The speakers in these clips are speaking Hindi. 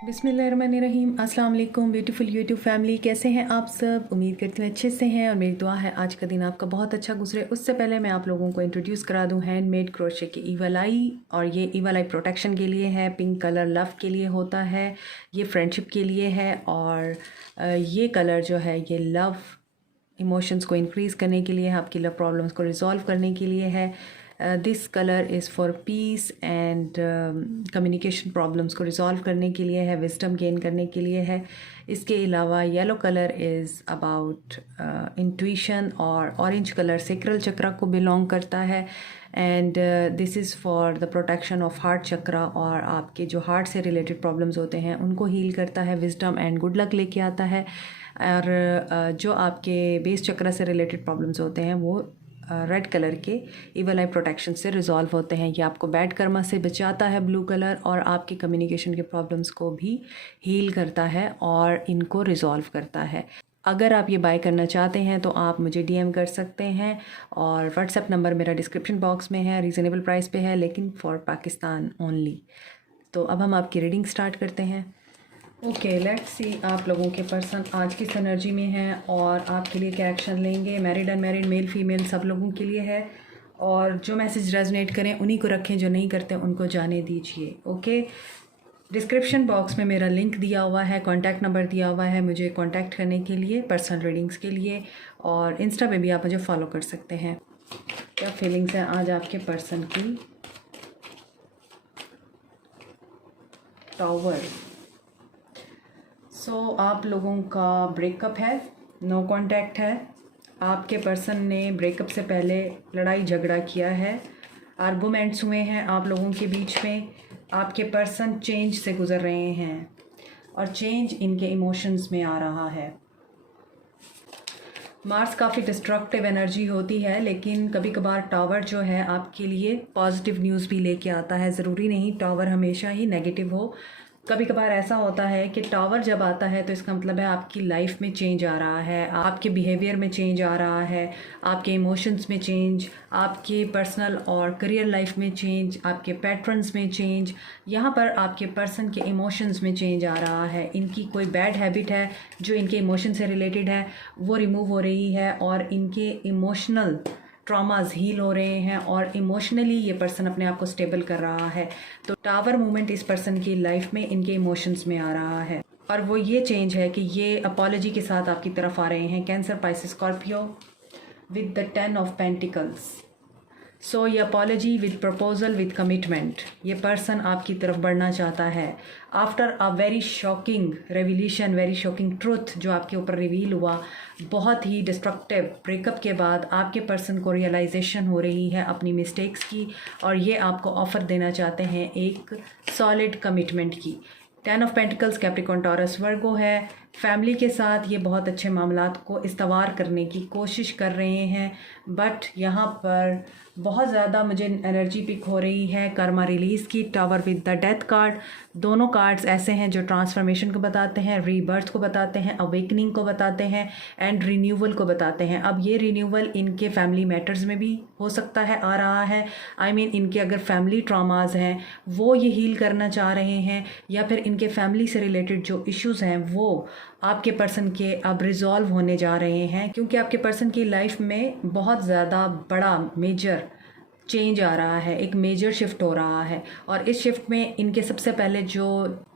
बिस्मिल्लाहिर्रहमानिर्रहीम। अस्सलाम वालेकुम ब्यूटीफुल यूट्यूब फैमिली, कैसे हैं आप सब? उम्मीद करती हूँ अच्छे से हैं और मेरी दुआ है आज का दिन आपका बहुत अच्छा गुजरे। उससे पहले मैं आप लोगों को इंट्रोड्यूस करा दूँ हैंडमेड क्रोशे की ईवल आई। और ये ईवल आई प्रोटेक्शन के लिए है, पिंक कलर लव के लिए होता है, ये फ्रेंडशिप के लिए है। और ये कलर जो है ये लव इमोशंस को इंक्रीज़ करने के लिए है, आपकी लव प्रॉब्लम्स को रिजॉल्व करने के लिए है। This colour is for piece and communication problems को रिजॉल्व करने के लिए है, विजडम गेन करने के लिए है। इसके अलावा yellow colour is about intuition और ऑरेंज कलर सेक्रल चक्रा को बिलोंग करता है। And this is for the protection of heart chakra, और आपके जो हार्ट से रिलेटेड प्रॉब्लम्स होते हैं उनको हील करता है, विजडम एंड गुड लक लेके आता है। और जो आपके बेस चक्रा से रिलेटेड प्रॉब्लम्स होते हैं वो रेड कलर के ईवल आई प्रोटेक्शन से रिजॉल्व होते हैं। ये आपको बैड कर्मा से बचाता है ब्लू कलर, और आपके कम्युनिकेशन के प्रॉब्लम्स को भी हील करता है और इनको रिजॉल्व करता है। अगर आप ये बाय करना चाहते हैं तो आप मुझे डीएम कर सकते हैं, और व्हाट्सएप नंबर मेरा डिस्क्रिप्शन बॉक्स में है। रीज़नेबल प्राइस पे है, लेकिन फॉर पाकिस्तान ओनली। तो अब हम आपकी रीडिंग स्टार्ट करते हैं। ओके, लेट्स सी आप लोगों के पर्सन आज किस एनर्जी में हैं और आपके लिए क्या एक्शन लेंगे। मैरिड अनमैरिड, मेल फीमेल, सब लोगों के लिए है। और जो मैसेज रेजोनेट करें उन्हीं को रखें, जो नहीं करते उनको जाने दीजिए। ओके, डिस्क्रिप्शन बॉक्स में मेरा लिंक दिया हुआ है, कॉन्टैक्ट नंबर दिया हुआ है मुझे कॉन्टैक्ट करने के लिए, पर्सनल रीडिंग्स के लिए। और इंस्टा पे भी आप मुझे फॉलो कर सकते हैं। क्या फीलिंग्स हैं आज आपके पर्सन की? टावर। आप लोगों का ब्रेकअप है, नो कांटेक्ट है। आपके पर्सन ने ब्रेकअप से पहले लड़ाई झगड़ा किया है, आर्गूमेंट्स हुए हैं आप लोगों के बीच में। आपके पर्सन चेंज से गुज़र रहे हैं और चेंज इनके इमोशंस में आ रहा है। मार्स काफ़ी डिस्ट्रक्टिव एनर्जी होती है, लेकिन कभी कभार टावर जो है आपके लिए पॉजिटिव न्यूज़ भी लेके आता है। ज़रूरी नहीं टावर हमेशा ही नेगेटिव हो। कभी कभार ऐसा होता है कि टावर जब आता है तो इसका मतलब है आपकी लाइफ में चेंज आ रहा है, आपके बिहेवियर में चेंज आ रहा है, आपके इमोशंस में चेंज, आपके पर्सनल और करियर लाइफ में चेंज, आपके पैटर्न्स में चेंज। यहाँ पर आपके पर्सन के इमोशंस में चेंज आ रहा है। इनकी कोई बैड हैबिट है जो इनके इमोशन से रिलेटेड है, वो रिमूव हो रही है, और इनके इमोशनल ट्रॉमास हील हो रहे हैं, और इमोशनली ये पर्सन अपने आप को स्टेबल कर रहा है। तो टावर मूवमेंट इस पर्सन की लाइफ में इनके इमोशंस में आ रहा है, और वो ये चेंज है कि ये अपॉलॉजी के साथ आपकी तरफ आ रहे हैं। Cancer, Pisces, Scorpio with the 10 of pentacles. So ये apology with proposal with commitment, ये पर्सन आपकी तरफ बढ़ना चाहता है। After a very shocking revolution, very shocking truth जो आपके ऊपर रिवील हुआ, बहुत ही डिस्ट्रक्टिव ब्रेकअप के बाद आपके पर्सन को रियलाइजेशन हो रही है अपनी मिस्टेक्स की, और ये आपको ऑफ़र देना चाहते हैं एक सॉलिड कमिटमेंट की। 10 ऑफ पेंटिकल्स कैप्रिकॉर्न, टॉरस, वर्गो है। फैमिली के साथ ये बहुत अच्छे मामलात को इस्तवार करने की कोशिश कर रहे हैं, बट यहाँ पर बहुत ज़्यादा मुझे एनर्जी पिक हो रही है कर्मा रिलीज़ की। Tower with the death card, दोनों कार्ड्स ऐसे हैं जो ट्रांसफॉर्मेशन को बताते हैं, रीबर्थ को बताते हैं, अवेकनिंग को बताते हैं, एंड रिन्यूअल को बताते हैं। अब ये रिन्यूअल इनके फैमिली मैटर्स में भी हो सकता है, आ रहा है। आई मीन इनके अगर फैमिली ट्रॉमास हैं वो ये हील करना चाह रहे हैं, या फिर इनके फैमिली से रिलेटेड जो इश्यूज़ हैं वो आपके पर्सन के अब रिजॉल्व होने जा रहे हैं, क्योंकि आपके पर्सन की लाइफ में बहुत ज़्यादा बड़ा मेजर चेंज आ रहा है, एक मेजर शिफ्ट हो रहा है। और इस शिफ्ट में इनके सबसे पहले जो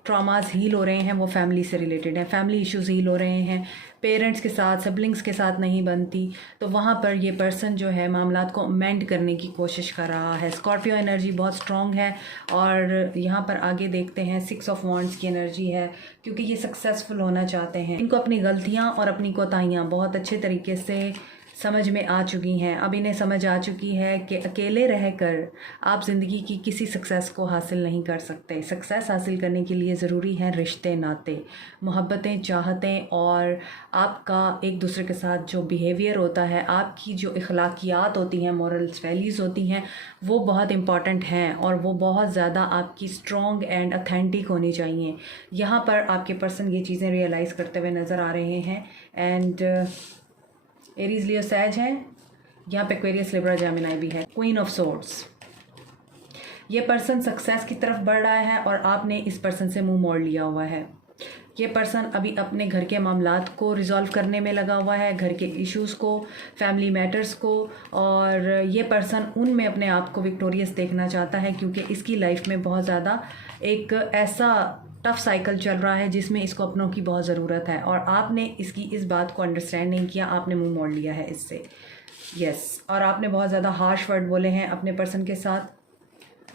ट्रॉमास हील हो रहे हैं वो फैमिली से रिलेटेड हैं, फैमिली इश्यूज़ हील हो रहे हैं, पेरेंट्स के साथ, सिबलिंग्स के साथ नहीं बनती, तो वहाँ पर ये पर्सन जो है मामलात को अमेंड करने की कोशिश कर रहा है। स्कॉर्पियो एनर्जी बहुत स्ट्रॉन्ग है, और यहाँ पर आगे देखते हैं 6 ऑफ वॉन्ड्स की एनर्जी है, क्योंकि ये सक्सेसफुल होना चाहते हैं। इनको अपनी गलतियाँ और अपनी कोताहियाँ बहुत अच्छे तरीके से समझ में आ चुकी हैं। अब इन्हें समझ आ चुकी है कि अकेले रहकर आप ज़िंदगी की किसी सक्सेस को हासिल नहीं कर सकते। सक्सेस हासिल करने के लिए ज़रूरी है रिश्ते, नाते, मोहब्बतें, चाहतें, और आपका एक दूसरे के साथ जो बिहेवियर होता है, आपकी जो अखलाकियात होती हैं, मॉरल्स, वैल्यूज़ होती हैं, वो बहुत इम्पॉर्टेंट हैं, और वो बहुत ज़्यादा आपकी स्ट्रॉन्ग एंड ऑथेंटिक होनी चाहिए। यहाँ पर आपके पर्सन ये चीज़ें रियलाइज़ करते हुए नज़र आ रहे हैं। एंड एरीज, लियो, सैज है। यहाँ पे एक्वेरियस, लिब्रा, जेमिनी भी है। क्वीन ऑफ सोर्ड्स, ये पर्सन सक्सेस की तरफ बढ़ रहा है और आपने इस पर्सन से मुंह मोड़ लिया हुआ है। ये पर्सन अभी अपने घर के मामलात को रिज़ॉल्व करने में लगा हुआ है, घर के इश्यूज़ को, फैमिली मैटर्स को, और ये पर्सन उनमें अपने आप को विक्टोरियस देखना चाहता है क्योंकि इसकी लाइफ में बहुत ज़्यादा एक ऐसा टफ साइकिल चल रहा है जिसमें इसको अपनों की बहुत ज़रूरत है और आपने इसकी इस बात को अंडरस्टैंड नहीं किया, आपने मुंह मोड़ लिया है इससे। यस, और आपने बहुत ज़्यादा हार्श वर्ड बोले हैं अपने पर्सन के साथ,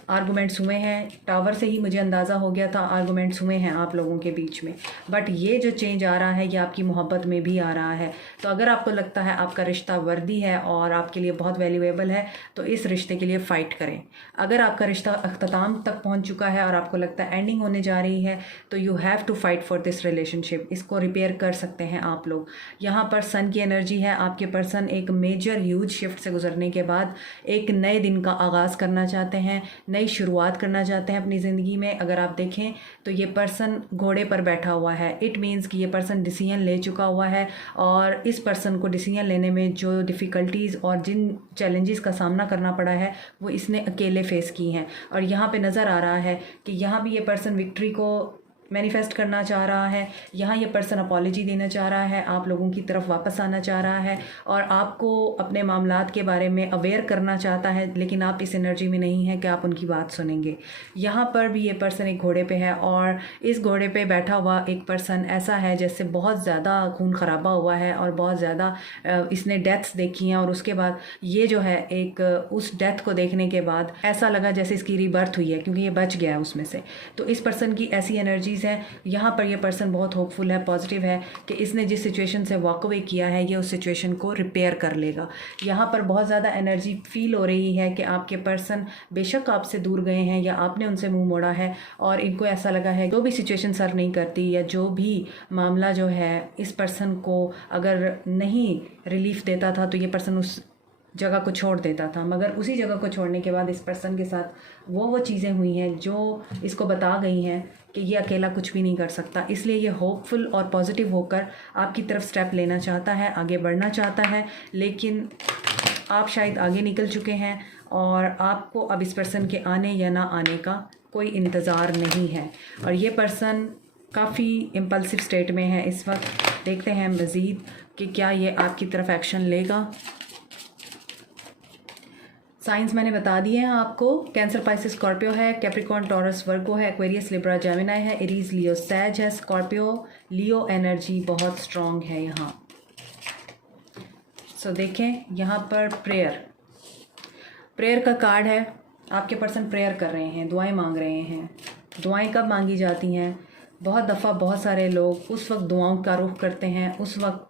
आर्गूमेंट्स हुए हैं। टावर से ही मुझे अंदाज़ा हो गया था आर्गूमेंट्स हुए हैं आप लोगों के बीच में, बट ये जो चेंज आ रहा है ये आपकी मोहब्बत में भी आ रहा है। तो अगर आपको लगता है आपका रिश्ता वर्दी है और आपके लिए बहुत वैल्यूएबल है तो इस रिश्ते के लिए फ़ाइट करें। अगर आपका रिश्ता अख्ताम तक पहुंच चुका है और आपको लगता है एंडिंग होने जा रही है तो you have to fight for this relationship. इसको रिपेयर कर सकते हैं आप लोग। यहाँ पर सन की एनर्जी है। आपके पर्सन एक मेजर ह्यूज शिफ्ट से गुजरने के बाद एक नए दिन का आगाज़ करना चाहते हैं, नई शुरुआत करना चाहते हैं अपनी ज़िंदगी में। अगर आप देखें तो ये पर्सन घोड़े पर बैठा हुआ है। इट मीन्स कि ये पर्सन डिसीजन ले चुका हुआ है और इस पर्सन को डिसीजन लेने में जो डिफ़िकल्टीज़ और जिन चैलेंजेस का सामना करना पड़ा है वो इसने अकेले फेस की हैं। और यहाँ पे नज़र आ रहा है कि यहाँ भी ये पर्सन विक्ट्री को मैनिफेस्ट करना चाह रहा है। यहाँ ये पर्सन अपॉलॉजी देना चाह रहा है, आप लोगों की तरफ वापस आना चाह रहा है और आपको अपने मामलात के बारे में अवेयर करना चाहता है, लेकिन आप इस एनर्जी में नहीं हैं कि आप उनकी बात सुनेंगे। यहाँ पर भी ये पर्सन एक घोड़े पे है और इस घोड़े पे बैठा हुआ एक पर्सन ऐसा है जैसे बहुत ज़्यादा खून खराबा हुआ है और बहुत ज़्यादा इसने डेथ्स देखी हैं और उसके बाद ये जो है एक उस डेथ को देखने के बाद ऐसा लगा जैसे इसकी रीबर्थ हुई है क्योंकि ये बच गया है उसमें से। तो इस पर्सन की ऐसी एनर्जी है। यहाँ पर ये पर्सन बहुत होपफुल है, पॉजिटिव है कि इसने जिस सिचुएशन से वॉक अवे किया है ये उस सिचुएशन को रिपेयर कर लेगा। यहाँ पर बहुत ज़्यादा एनर्जी फील हो रही है कि आपके पर्सन बेशक आपसे दूर गए हैं या आपने उनसे मुंह मोड़ा है और इनको ऐसा लगा है जो भी सिचुएशन सर्व नहीं करती या जो भी मामला जो है इस पर्सन को अगर नहीं रिलीफ देता था तो ये पर्सन उस जगह को छोड़ देता था, मगर उसी जगह को छोड़ने के बाद इस पर्सन के साथ वो चीज़ें हुई हैं जो इसको बता गई हैं कि ये अकेला कुछ भी नहीं कर सकता। इसलिए ये होपफुल और पॉजिटिव होकर आपकी तरफ स्टेप लेना चाहता है, आगे बढ़ना चाहता है, लेकिन आप शायद आगे निकल चुके हैं और आपको अब इस पर्सन के आने या ना आने का कोई इंतज़ार नहीं है। और ये पर्सन काफ़ी इम्पल्सिव स्टेट में है इस वक्त। देखते हैं मज़ीद कि क्या ये आपकी तरफ एक्शन लेगा। साइंस मैंने बता दिए हैं आपको। कैंसर, पाइसेस, स्कॉर्पियो है, कैप्रिकॉर्न, टॉरस, वर्गो है, एक्वेरियस, लिब्रा, जेमिनाई है, एरीज, लियो, सैज है, स्कॉर्पियो, लियो एनर्जी बहुत स्ट्रॉन्ग है यहाँ। सो देखें यहाँ पर प्रेयर का कार्ड है। आपके पर्सन प्रेयर कर रहे हैं, दुआएं मांग रहे हैं। दुआएं कब मांगी जाती हैं? बहुत दफ़ा बहुत सारे लोग उस वक्त दुआओं का रुख करते हैं, उस वक्त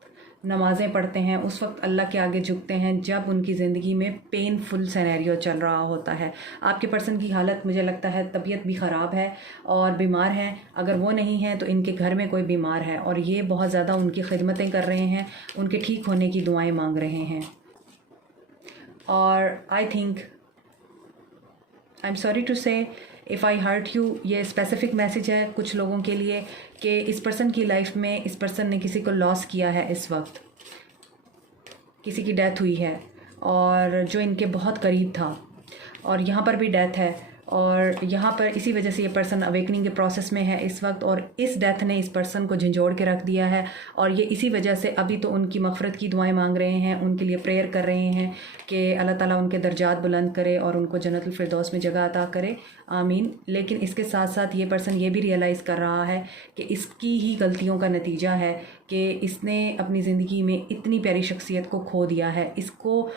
नमाज़ें पढ़ते हैं, उस वक्त अल्लाह के आगे झुकते हैं जब उनकी ज़िंदगी में पेनफुल सिनेरियो चल रहा होता है। आपके पर्सन की हालत मुझे लगता है तबीयत भी ख़राब है और बीमार हैं। अगर वो नहीं है तो इनके घर में कोई बीमार है और ये बहुत ज़्यादा उनकी खिदमतें कर रहे हैं, उनके ठीक होने की दुआएं मांग रहे हैं। और I think I am sorry to say if I hurt you, ये स्पेसिफिक मैसेज है कुछ लोगों के लिए कि इस पर्सन की लाइफ में इस पर्सन ने किसी को लॉस किया है, इस वक्त किसी की डेथ हुई है और जो इनके बहुत करीब था, और यहाँ पर भी डेथ है और यहाँ पर इसी वजह से ये पर्सन अवेकनिंग के प्रोसेस में है इस वक्त। और इस डेथ ने इस पर्सन को झंझोड़ के रख दिया है और ये इसी वजह से अभी तो उनकी मग़फ़िरत की दुआएं मांग रहे हैं, उनके लिए प्रेयर कर रहे हैं कि अल्लाह ताला उनके दर्जात बुलंद करे और उनको जन्नतुल फिरदौस में जगह अता करे, आमीन। लेकिन इसके साथ साथ ये पर्सन ये भी रियलाइज़ कर रहा है कि इसकी ही गलतियों का नतीजा है कि इसने अपनी ज़िंदगी में इतनी प्यारी शख्सियत को खो दिया है। इसको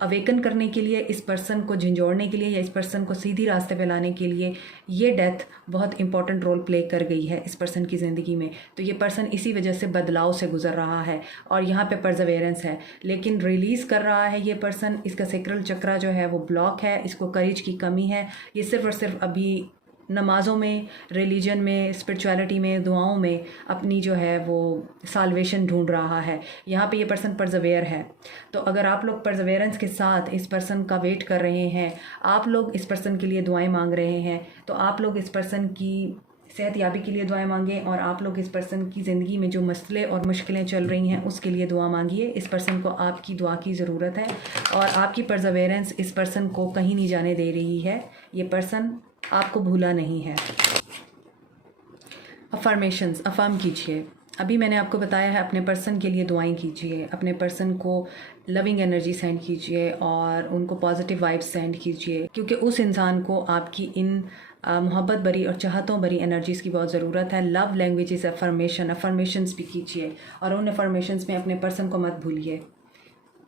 अवेकन करने के लिए, इस पर्सन को झंझोड़ने के लिए या इस पर्सन को सीधी रास्ते पे लाने के लिए ये डेथ बहुत इंपॉर्टेंट रोल प्ले कर गई है इस पर्सन की ज़िंदगी में। तो ये पर्सन इसी वजह से बदलाव से गुजर रहा है और यहाँ पे परजवेरेंस है, लेकिन रिलीज़ कर रहा है ये पर्सन। इसका सेक्रल चक्रा जो है वो ब्लॉक है, इसको करेज की कमी है। ये सिर्फ़ और सिर्फ अभी नमाज़ों में, रिलीजन में, स्पिरिचुअलिटी में, दुआओं में अपनी जो है वो साल्वेशन ढूंढ रहा है। यहाँ पे ये पर्सन परजवेयर है। तो अगर आप लोग परजवेरेंस के साथ इस पर्सन का वेट कर रहे हैं, आप लोग इस पर्सन के लिए दुआएं मांग रहे हैं, तो आप लोग इस पर्सन की सेहत याबी के लिए दुआएं मांगें, और आप लोग इस पर्सन की ज़िंदगी में जो मसले और मुश्किलें चल रही हैं उसके लिए दुआ मांगिए। इस पर्सन को आपकी दुआ की ज़रूरत है और आपकी परसेवरेंस इस पर्सन को कहीं नहीं जाने दे रही है। ये पर्सन आपको भूला नहीं है। अफर्मेशंस अफर्म कीजिए। अभी मैंने आपको बताया है अपने पर्सन के लिए दुआएं कीजिए, अपने पर्सन को लविंग एनर्जी सेंड कीजिए और उनको पॉजिटिव वाइब्स सेंड कीजिए, क्योंकि उस इंसान को आपकी इन मोहब्बत भरी और चाहतों भरी एनर्जीज़ की बहुत ज़रूरत है। लव लैंग्वेज इज़ अफर्मेशंस भी कीजिए और उन अफर्मेशंस में अपने पर्सन को मत भूलिए,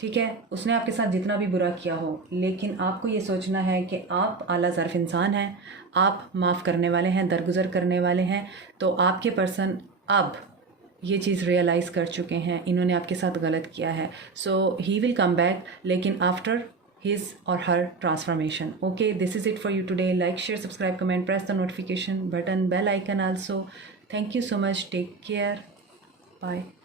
ठीक है। उसने आपके साथ जितना भी बुरा किया हो, लेकिन आपको ये सोचना है कि आप आला ज़र्फ़ इंसान हैं, आप माफ़ करने वाले हैं, दरगुजर करने वाले हैं। तो आपके पर्सन अब ये चीज़ रियलाइज़ कर चुके हैं, इन्होंने आपके साथ गलत किया है। सो ही विल कम बैक, लेकिन after his or her transformation. Okay, this is it for you today. Like, share, subscribe, comment, press the notification button, bell icon also. Thank you so much. Take care. Bye.